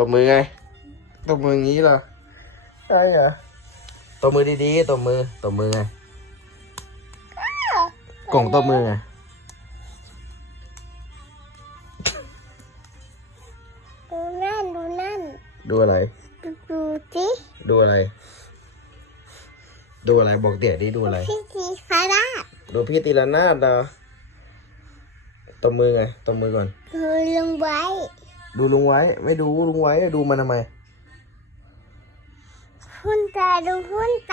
ตบมือไงตบมืองี้เหรอใช่เหรอตบมือดีๆตบมือตบมือไงกล่องตบมือไงดูนั่นดูนั่นดูอะไรดูจีดูอะไรดูอะไรบอกเดี๋ยดิดูอะไรพี่ตีละนาดูพี่ตีละนาเหรอตบมือไงตบมือก่อนตบมืองไว้ดูลุงไว้ ไม่ดูลุงไว้ดูมันทำไม หุ่นใจดูหุ่นใจ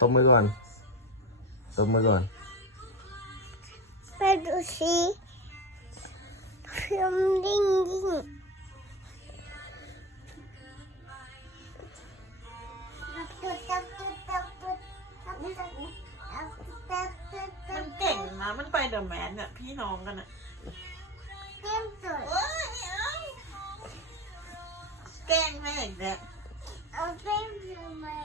ตบมือก่อน ตบมือก่อน ไปดูสิพิมดิ้งดิ้งมันเก่งนะมันไปเดอะแมนเนี่ยพี่น้องกันอะ เต็มสุดได้เนี่ยโอเคไม่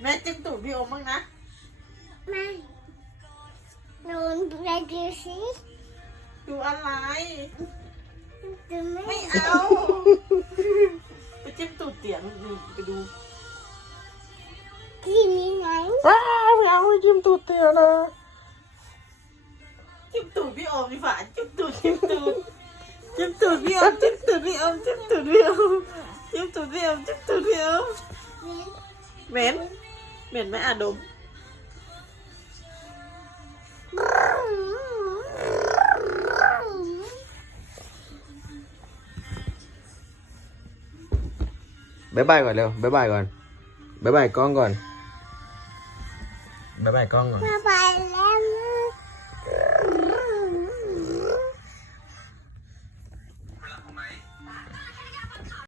แม่จิ้มตูดพี่โอมบ้างนะ ไม่นูนไปดูสิดูอะไร ไม่เอาไปจิ้มตูดเตียงไปดูที่นี่ไงว้าไม่เอาไปจิ้มตูดเตียงนะจิ้มตูดพี่โอมดีฝ่าจิ้มตูดจิ้มตูดจิ้มตูดพี่โอมจิ้มตูดพี่โอมจิ้มตูดพี่โอม Giúp tôi với em, giúp tôi với em Mến Mến mẹ à đúng Bé bài gọi đâu, bé bài còn Bé bài con còn Bé bài con còn Bé bài lên